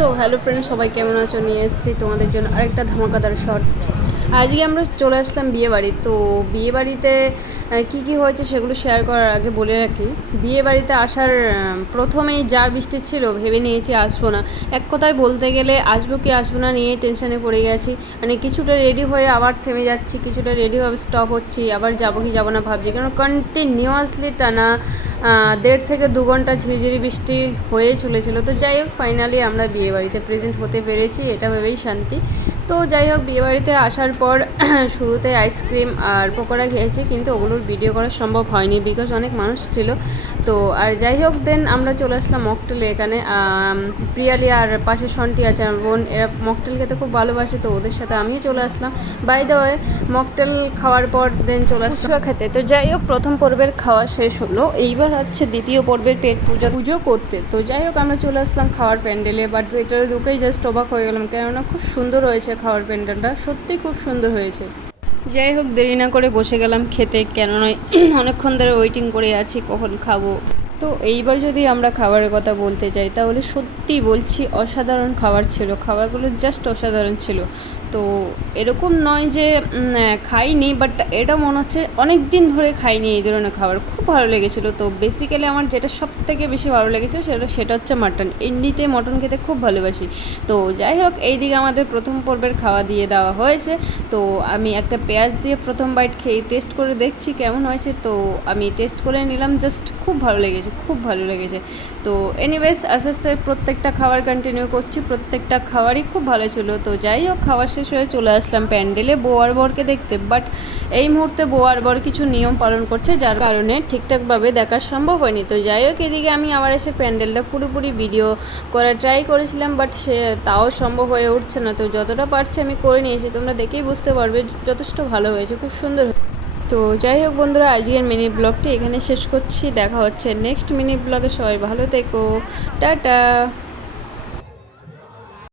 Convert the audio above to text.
So hello friend, সবাই কেমন আছো? নিয়ে এসেছি তোমাদের জন্য আরেকটা ধামাকাদার শট। আজকে আমরা চলে আসলাম বিয়েবাড়ি। তো বিয়েবাড়িতে কী কী হয়েছে সেগুলো শেয়ার করার আগে বলে রাখি, বিয়েবাড়িতে আসার প্রথমেই যা বৃষ্টি ছিল ভেবে নিয়েছি আসবো না। এক কথায় বলতে গেলে আসবো কি আসবো না নিয়ে টেনশানে পড়ে গেছি। মানে কিছুটা রেডি হয়ে আবার থেমে যাচ্ছি, কিছুটা রেডি হয়ে স্টপ হচ্ছি, আবার যাবো কি যাবো না ভাবছি, কারণ কন্টিনিউয়াসলি টানা 1.5 থেকে 2 ঘন্টা ঝিরিঝিরি বৃষ্টি হয়ে চলেছিল। তো যাই হোক, ফাইনালি আমরা বিয়েবাড়িতে প্রেজেন্ট হতে পেরেছি, এটা ভেবেই শান্তি। তো যাই হোক, বিয়েবাড়িতে আসার পর শুরুতে আইসক্রিম আর পকোড়া খেয়েছি, কিন্তু ওগুলোর ভিডিও করা সম্ভব হয়নি বিকজ অনেক মানুষ ছিল। তো আর যাই হোক, দেন আমরা চলে আসলাম মকটেলে। এখানে প্রিয়ালি আর পাশে সন্টি আছে আমার বোন, এরা মকটেল খেতে খুব ভালোবাসে, তো ওদের সাথে আমিও চলে আসলাম। বাই দ্য ওয়ে, মকটেল খাওয়ার পর দেন চলে আসলাম খেতে। তো যাই হোক, প্রথম পর্বের খাওয়া শেষ হলো, এইবার হচ্ছে দ্বিতীয় পর্বের পেট পুজো করতে। তো যাই হোক, আমরা চলে আসলাম খাওয়ার প্যান্ডেলে, বাট ভেতরে ঢুকেই জাস্ট অবাক হয়ে গেলাম, কেননা খুব সুন্দর হয়েছে খাওয়ার প্যান্ডেলটা, সত্যি খুব সুন্দর হয়েছে। যাই হোক, দেরি না করে বসে গেলাম খেতে, কেননা অনেকক্ষণ ধরে ওয়েটিং করে আছি কখন খাবো। তো এইবার যদি আমরা খাবারের কথা বলতে যাই, তাহলে সত্যি বলছি অসাধারণ খাবার ছিল, খাবারগুলো জাস্ট অসাধারণ ছিল। তো এরকম নয় যে খাইনি, বাট এটা মনে হচ্ছে অনেক দিন ধরে খাইনি এই ধরনের খাবার, খুব ভালো লেগেছিলো। তো বেসিক্যালি আমার যেটা সব থেকে বেশি ভালো লেগেছে সেটা হচ্ছে মাটন। এমনিতে মটন খেতে খুব ভালোবাসি। তো যাই হোক, এইদিকে আমাদের প্রথম পর্বের খাওয়া দিয়ে দেওয়া হয়েছে। তো আমি একটা পেঁয়াজ দিয়ে প্রথম বাইট খেয়ে টেস্ট করে দেখছি কেমন হয়েছে। তো আমি টেস্ট করে নিলাম, জাস্ট খুব ভালো লেগেছে, খুব ভালো লেগেছে। তো এনিওয়েজ, আস্তে আস্তে প্রত্যেকটা খাবার কন্টিনিউ করছি, প্রত্যেকটা খাবারই খুব ভালো ছিল। তো যাই হোক, খাওয়া শেষ হয়ে চলে আসলাম প্যান্ডেলে বউ আর বরকে দেখতে, বাট এই মুহূর্তে বউ আর বর কিছু নিয়ম পালন করছে, যার কারণে ঠিকঠাকভাবে দেখা সম্ভব হয়নি। তো যাই হোক, এদিকে আমি আবার এসে প্যান্ডেলটা পুরোপুরি ভিডিও করার ট্রাই করেছিলাম, বাট তাও সম্ভব হয়ে উঠছে না। তো যতটা পারছি আমি করে নিয়েছি, তোমরা দেখেই বুঝতে পারবে যথেষ্ট ভালো হয়েছে, খুব সুন্দর। তো যাই হোক বন্ধুরা, আজকের মিনি ব্লগটি এখানে শেষ করছি, দেখা হচ্ছে নেক্সট মিনি ব্লগে। সবাই ভালো থেকো, টাটা।